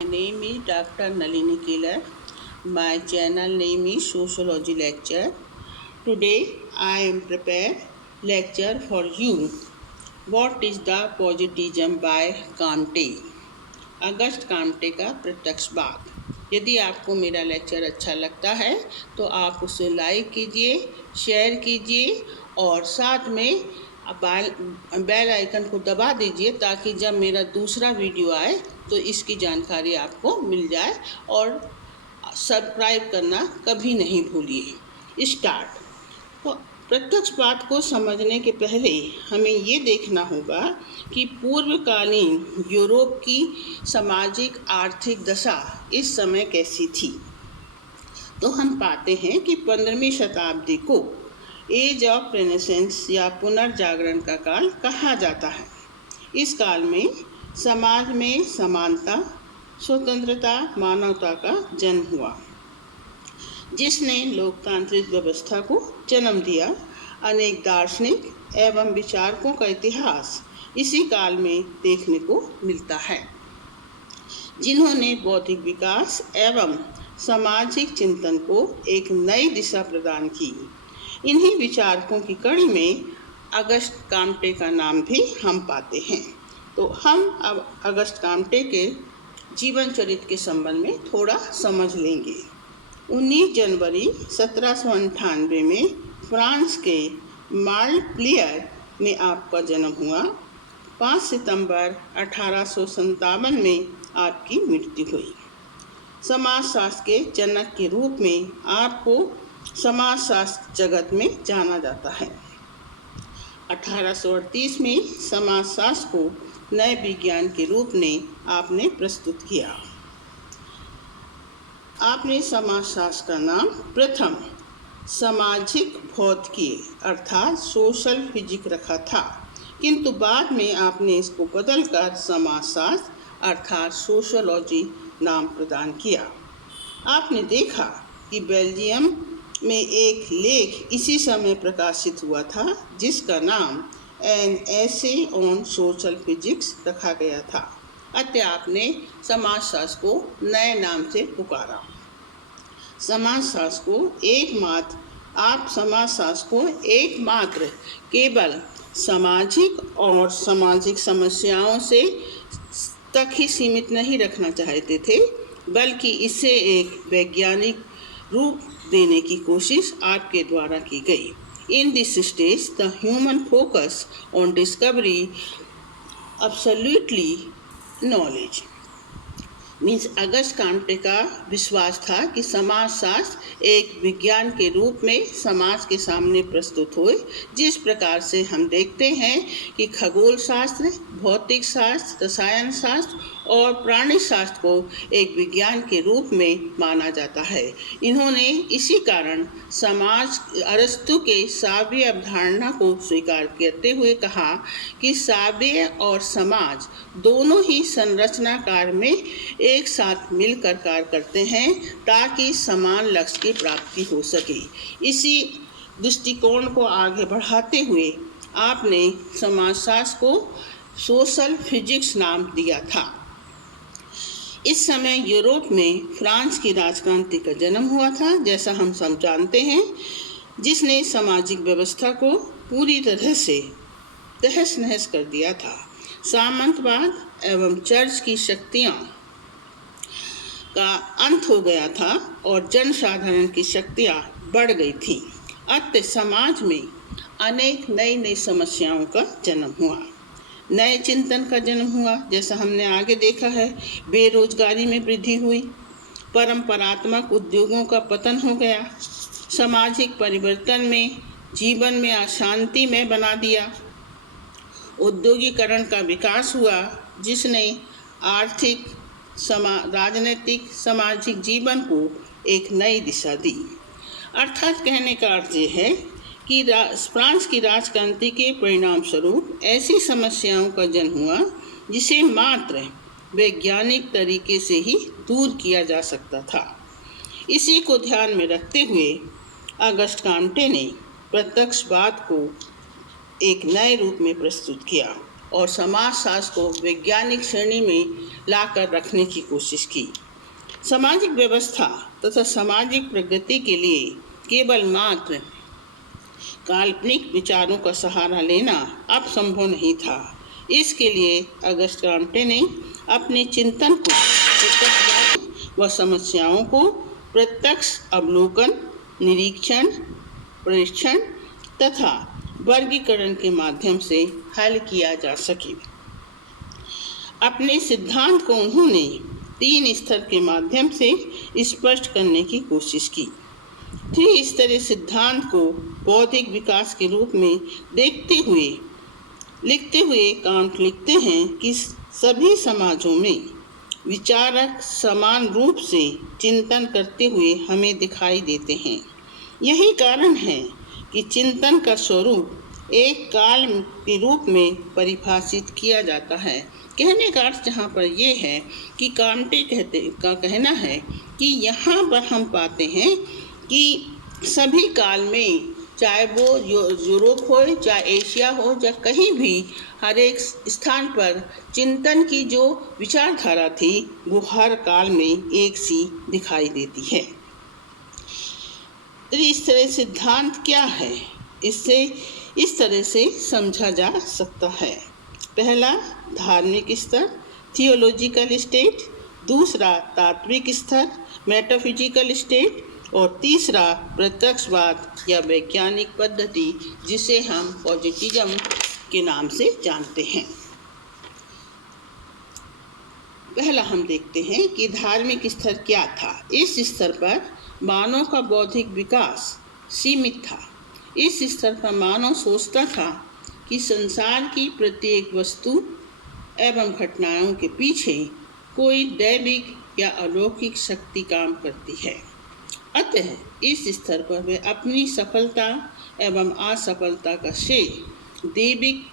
My name is Dr. Nalini Killer. My channel name is Sociology Lecture. Today I am prepared lecture for you. What is the positivism by Comte? Auguste Comte का प्रत्यक्षवाद। यदि आपको मेरा lecture अच्छा लगता है तो आप उसे लाइक कीजिए, शेयर कीजिए और साथ में बेल आइकन को दबा दीजिए ताकि जब मेरा दूसरा वीडियो आए तो इसकी जानकारी आपको मिल जाए। और सब्सक्राइब करना कभी नहीं भूलिए। स्टार्ट। तो प्रत्यक्षवाद को समझने के पहले हमें ये देखना होगा कि पूर्वकालीन यूरोप की सामाजिक आर्थिक दशा इस समय कैसी थी। तो हम पाते हैं कि 15वीं शताब्दी को एज ऑफ रेनेसेंस या पुनर्जागरण का काल कहा जाता है। इस काल में समाज में समानता, स्वतंत्रता, मानवता का जन्म हुआ, जिसने लोकतांत्रिक व्यवस्था को जन्म दिया। अनेक दार्शनिक एवं विचारकों का इतिहास इसी काल में देखने को मिलता है, जिन्होंने बौद्धिक विकास एवं सामाजिक चिंतन को एक नई दिशा प्रदान की। इन्हीं विचारकों की कड़ी में अगस्त काम्टे का नाम भी हम पाते हैं। तो हम अब अगस्त काम्टे के जीवन चरित्र के संबंध में थोड़ा समझ लेंगे। 19 जनवरी 1798 में फ्रांस के माल्टप्लियर में आपका जन्म हुआ। 5 सितंबर 1857 में आपकी मृत्यु हुई। समाजशास्त्र के जनक के रूप में आपको समाजशास्त्र जगत में जाना जाता है। 1838 में समाजशास्त्र को नए विज्ञान के रूप में आपने प्रस्तुत किया। आपने समाजशास्त्र का नाम प्रथम सामाजिक भौतिकी अर्थात सोशल फिजिक्स रखा था, किंतु बाद में आपने इसको बदलकर समाजशास्त्र अर्थात सोशियोलॉजी नाम प्रदान किया। आपने देखा कि बेल्जियम में एक लेख इसी समय प्रकाशित हुआ था जिसका नाम an essay on social physics रखा गया था। अतः आपने समाजशास्त्र को नए नाम से पुकारा। समाजशास्त्र को एकमात्र केवल सामाजिक और सामाजिक समस्याओं से तक ही सीमित नहीं रखना चाहते थे, बल्कि इसे एक वैज्ञानिक रूप देने की कोशिश आपके द्वारा की गई। In this stage the human focus on discovery absolutely knowledge means Auguste Comte का विश्वास था कि समाजशास्त्र एक विज्ञान के रूप में समाज के सामने प्रस्तुत हो। जिस प्रकार से हम देखते हैं कि खगोल शास्त्र, भौतिक शास्त्र, रसायन शास्त्र और प्राणी शास्त्र को एक विज्ञान के रूप में माना जाता है। इन्होंने इसी कारण अरस्तु के साव्य अवधारणा को स्वीकार करते हुए कहा कि साव्य और समाज दोनों ही संरचना कार्य में एक साथ मिलकर कार्य करते हैं ताकि समान लक्ष्य की प्राप्ति हो सके। इसी दृष्टिकोण को आगे बढ़ाते हुए आपने समाजशास्त्र को सोशल फिजिक्स नाम दिया था। इस समय यूरोप में फ्रांस की राजक्रांति का जन्म हुआ था, जैसा हम सब जानते हैं, जिसने सामाजिक व्यवस्था को पूरी तरह से तहस नहस कर दिया था। सामंतवाद एवं चर्च की शक्तियां का अंत हो गया था और जनसाधारण की शक्तियां बढ़ गई थी। अतः समाज में अनेक नई नई समस्याओं का जन्म हुआ, नए चिंतन का जन्म हुआ। जैसा हमने आगे देखा है, बेरोजगारी में वृद्धि हुई, परंपरात्मक उद्योगों का पतन हो गया, सामाजिक परिवर्तन में जीवन में अशांति में बना दिया, औद्योगिकरण का विकास हुआ, जिसने आर्थिक, राजनीतिक, सामाजिक जीवन को एक नई दिशा दी। अर्थात कहने का अर्थ ये है कि फ्रांस की राजक्रांति के परिणाम स्वरूप ऐसी समस्याओं का जन्म हुआ जिसे मात्र वैज्ञानिक तरीके से ही दूर किया जा सकता था। इसी को ध्यान में रखते हुए अगस्त काम्टे ने प्रत्यक्षवाद को एक नए रूप में प्रस्तुत किया और समाजशास्त्र को वैज्ञानिक श्रेणी में लाकर रखने की कोशिश की। सामाजिक व्यवस्था तथा सामाजिक प्रगति के लिए केवल मात्र काल्पनिक विचारों का सहारा लेना अब संभव नहीं था। इसके लिए अगस्त काम्टे ने अपने चिंतन को प्रत्यक्ष व समस्याओं को प्रत्यक्ष अवलोकन, निरीक्षण, परीक्षण तथा वर्गीकरण के माध्यम से हल किया जा सके। अपने सिद्धांत को उन्होंने 3 स्तर के माध्यम से स्पष्ट करने की कोशिश की। 3 स्तरीय सिद्धांत को बौद्धिक विकास के रूप में लिखते हुए कांट लिखते हैं कि सभी समाजों में विचारक समान रूप से चिंतन करते हुए हमें दिखाई देते हैं। यही कारण है कि चिंतन का स्वरूप एक काल के रूप में परिभाषित किया जाता है। कहने का अर्थ यहाँ पर यह है कि काम्टे का कहना है कि यहाँ पर हम पाते हैं कि सभी काल में, चाहे वो यूरोप हो, चाहे एशिया हो, या कहीं भी, हर एक स्थान पर चिंतन की जो विचारधारा थी वो हर काल में एक सी दिखाई देती है। त्रिस्तरीय सिद्धांत क्या है, इससे इस तरह से समझा जा सकता है। पहला धार्मिक स्तर, थियोलॉजिकल स्टेट, दूसरा तात्विक स्तर, मेटाफिजिकल स्टेट, और तीसरा प्रत्यक्षवाद या वैज्ञानिक पद्धति, जिसे हम पॉजिटिविज्म के नाम से जानते हैं। पहला हम देखते हैं कि धार्मिक स्तर क्या था। इस स्तर पर मानव का बौद्धिक विकास सीमित था। इस स्तर पर मानव सोचता था कि संसार की प्रत्येक वस्तु एवं घटनाओं के पीछे कोई दैविक या अलौकिक शक्ति काम करती है। अतः इस स्तर पर वे अपनी सफलता एवं असफलता का श्रेय दैविक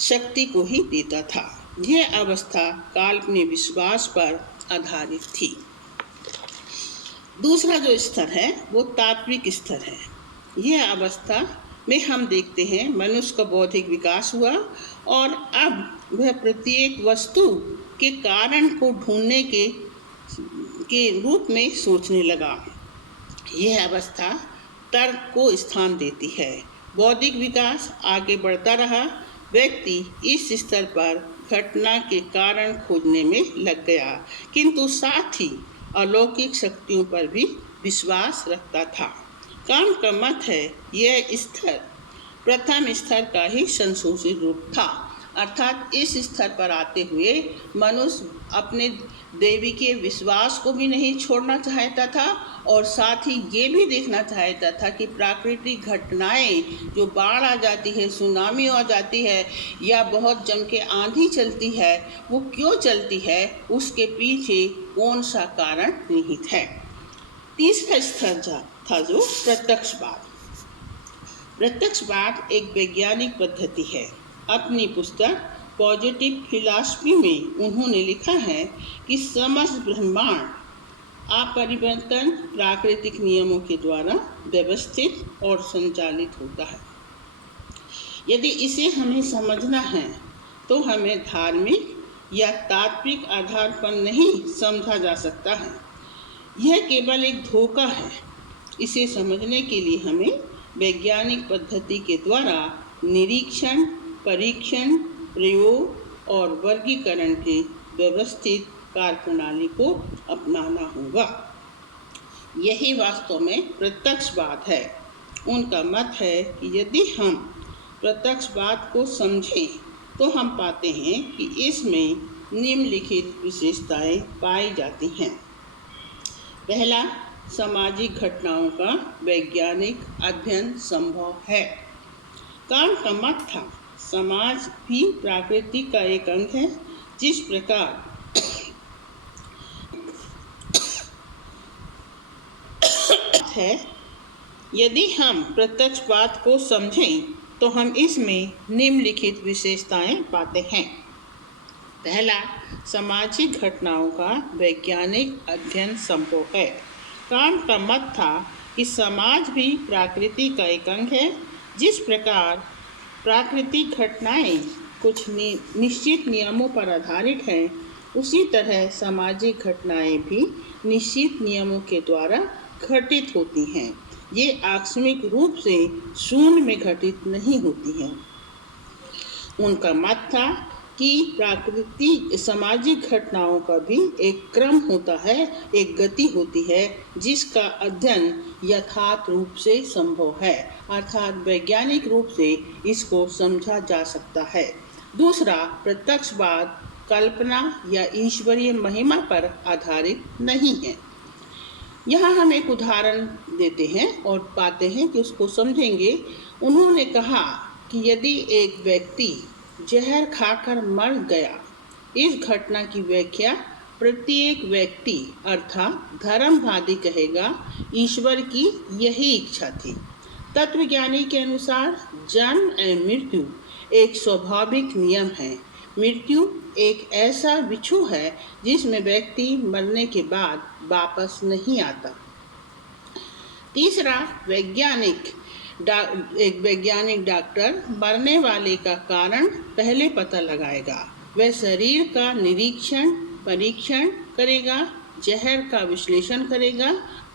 शक्ति को ही देता था। यह अवस्था काल्पनिक विश्वास पर आधारित थी। दूसरा जो स्तर है वो तात्विक स्तर है। यह अवस्था में हम देखते हैं मनुष्य का बौद्धिक विकास हुआ और अब वह प्रत्येक वस्तु के कारण को ढूंढने के रूप में सोचने लगा। यह अवस्था तर्क को स्थान देती है। बौद्धिक विकास आगे बढ़ता रहा। व्यक्ति इस स्तर पर घटना के कारण खोजने में लग गया, किंतु साथ ही अलौकिक शक्तियों पर भी विश्वास रखता था। कांट का मत है यह स्तर प्रथम स्तर का ही संशोधित रूप था, अर्थात इस स्तर पर आते हुए मनुष्य अपने देवी के विश्वास को भी नहीं छोड़ना चाहता था और साथ ही ये भी देखना चाहता था कि प्राकृतिक घटनाएं, जो बाढ़ आ जाती है, सुनामी आ जाती है या बहुत जम के आंधी चलती है, वो क्यों चलती है, उसके पीछे कौन सा कारण निहित है। तीसरा स्तर था जो प्रत्यक्षवाद। प्रत्यक्षवाद एक वैज्ञानिक पद्धति है। अपनी पुस्तक पॉजिटिव फिलॉसफी में उन्होंने लिखा है कि समस्त ब्रह्मांड अपरिवर्तन प्राकृतिक नियमों के द्वारा व्यवस्थित और संचालित होता है। यदि इसे हमें समझना है तो हमें धार्मिक या तात्विक आधार पर नहीं समझा जा सकता है। यह केवल एक धोखा है। इसे समझने के लिए हमें वैज्ञानिक पद्धति के द्वारा निरीक्षण, परीक्षण, प्रयोग और वर्गीकरण के व्यवस्थित कार्यप्रणाली को अपनाना होगा। यही वास्तव में प्रत्यक्षवाद है। उनका मत है कि यदि हम प्रत्यक्षवाद को समझें तो हम पाते हैं कि इसमें निम्नलिखित विशेषताएं पाई जाती हैं। पहला, सामाजिक घटनाओं का वैज्ञानिक अध्ययन संभव है। कांट का मत था समाज भी प्रकृति का एक अंग है। जिस प्रकार है, यदि हम प्रत्यक्षवाद को समझें तो हम इसमें निम्नलिखित विशेषताएं पाते हैं। पहला, सामाजिक घटनाओं का वैज्ञानिक अध्ययन संभव है। कांट का मत था कि समाज भी प्रकृति का एक अंग है। जिस प्रकार प्राकृतिक घटनाएं कुछ निश्चित नियमों पर आधारित हैं, उसी तरह सामाजिक घटनाएं भी निश्चित नियमों के द्वारा घटित होती हैं। ये आकस्मिक रूप से शून्य में घटित नहीं होती हैं। उनका मत था कि प्राकृतिक सामाजिक घटनाओं का भी एक क्रम होता है, एक गति होती है जिसका अध्ययन यथार्थ रूप से संभव है, अर्थात वैज्ञानिक रूप से इसको समझा जा सकता है। दूसरा, प्रत्यक्षवाद कल्पना या ईश्वरीय महिमा पर आधारित नहीं है। यहाँ हम एक उदाहरण देते हैं और पाते हैं कि उसको समझेंगे। उन्होंने कहा कि यदि एक व्यक्ति जहर खाकर मर गया, इस घटना की व्याख्या प्रत्येक व्यक्ति अर्थात धर्मवादी कहेगा ईश्वर की यही इच्छा थी। तत्वज्ञानी के अनुसार जन्म एवं मृत्यु एक स्वाभाविक नियम है। मृत्यु एक ऐसा बिच्छू है जिसमें व्यक्ति मरने के बाद वापस नहीं आता। तीसरा, एक वैज्ञानिक डॉक्टर मरने वाले का कारण पहले पता लगाएगा। वह शरीर का परीक्षण करेगा, जहर का विश्लेषण करेगा,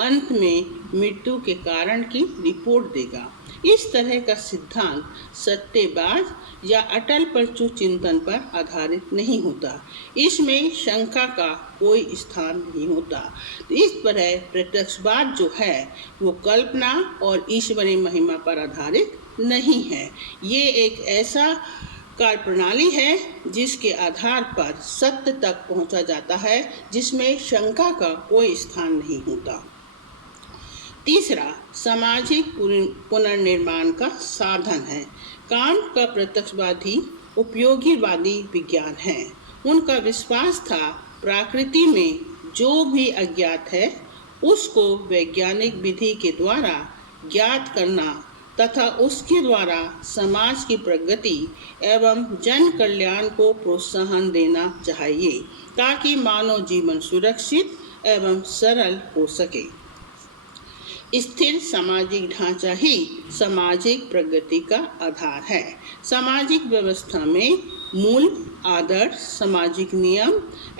अंत में मृत्यु के कारण की रिपोर्ट देगा। इस तरह का सिद्धांत सत्यवाद या अटल परचू चिंतन पर आधारित नहीं होता। इसमें शंका का कोई स्थान नहीं होता। तो इस तरह प्रत्यक्षवाद जो है वो कल्पना और ईश्वरीय महिमा पर आधारित नहीं है। ये एक ऐसा कार्यप्रणाली है जिसके आधार पर सत्य तक पहुंचा जाता है, जिसमें शंका का कोई स्थान नहीं होता। तीसरा, सामाजिक पुनर्निर्माण का साधन है। कांट का प्रत्यक्षवादी उपयोगीवादी विज्ञान है। उनका विश्वास था प्रकृति में जो भी अज्ञात है उसको वैज्ञानिक विधि के द्वारा ज्ञात करना तथा उसके द्वारा समाज की प्रगति एवं जन कल्याण को प्रोत्साहन देना चाहिए ताकि मानव जीवन सुरक्षित एवं सरल हो सके। स्थिर सामाजिक ढांचा ही सामाजिक प्रगति का आधार है। सामाजिक व्यवस्था में मूल आदर्श, सामाजिक नियम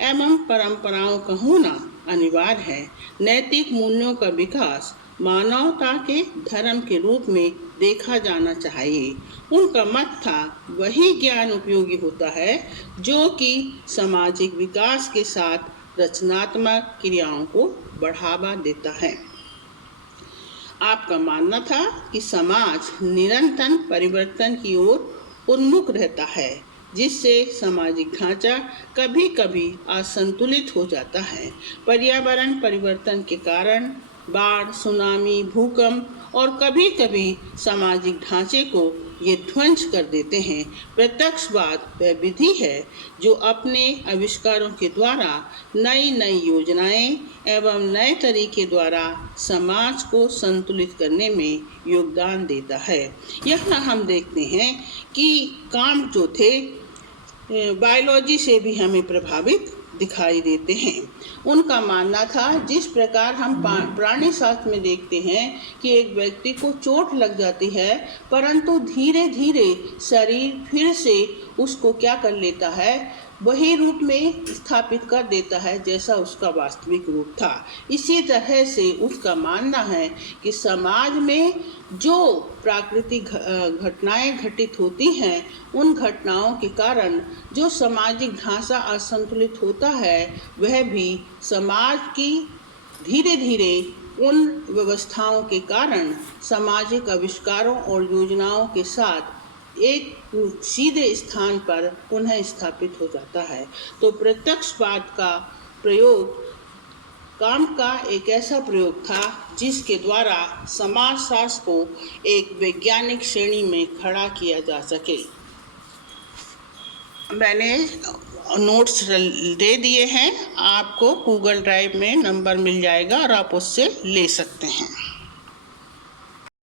एवं परंपराओं का होना अनिवार्य है। नैतिक मूल्यों का विकास मानवता के धर्म के रूप में देखा जाना चाहिए। उनका मत था वही ज्ञान उपयोगी होता है जो कि सामाजिक विकास के साथ रचनात्मक क्रियाओं को बढ़ावा देता है। आपका मानना था कि समाज निरंतर परिवर्तन की ओर उन्मुख रहता है, जिससे सामाजिक ढांचा कभी कभी असंतुलित हो जाता है। पर्यावरण परिवर्तन के कारण बाढ़, सुनामी, भूकंप और कभी कभी सामाजिक ढांचे को ये ध्वंस कर देते हैं। प्रत्यक्षवाद वह विधि है जो अपने आविष्कारों के द्वारा नई योजनाएं एवं नए तरीके द्वारा समाज को संतुलित करने में योगदान देता है। यहाँ हम देखते हैं कि कांट जो थे बायोलॉजी से भी हमें प्रभावित दिखाई देते हैं। उनका मानना था जिस प्रकार हम प्राणी शास्त्र में देखते हैं कि एक व्यक्ति को चोट लग जाती है परंतु धीरे धीरे शरीर फिर से उसको क्या कर लेता है, वही रूप में स्थापित कर देता है जैसा उसका वास्तविक रूप था। इसी तरह से उसका मानना है कि समाज में जो प्राकृतिक घटनाएं घटित होती हैं, उन घटनाओं के कारण जो सामाजिक ढांचा असंतुलित होता है वह भी समाज की धीरे धीरे उन व्यवस्थाओं के कारण सामाजिक आविष्कारों और योजनाओं के साथ एक सीधे स्थान पर पुनः स्थापित हो जाता है। तो प्रत्यक्षवाद का प्रयोग कांट का एक ऐसा प्रयोग था जिसके द्वारा समाजशास्त्र को एक वैज्ञानिक श्रेणी में खड़ा किया जा सके। मैंने नोट्स दे दिए हैं, आपको गूगल ड्राइव में नंबर मिल जाएगा और आप उससे ले सकते हैं।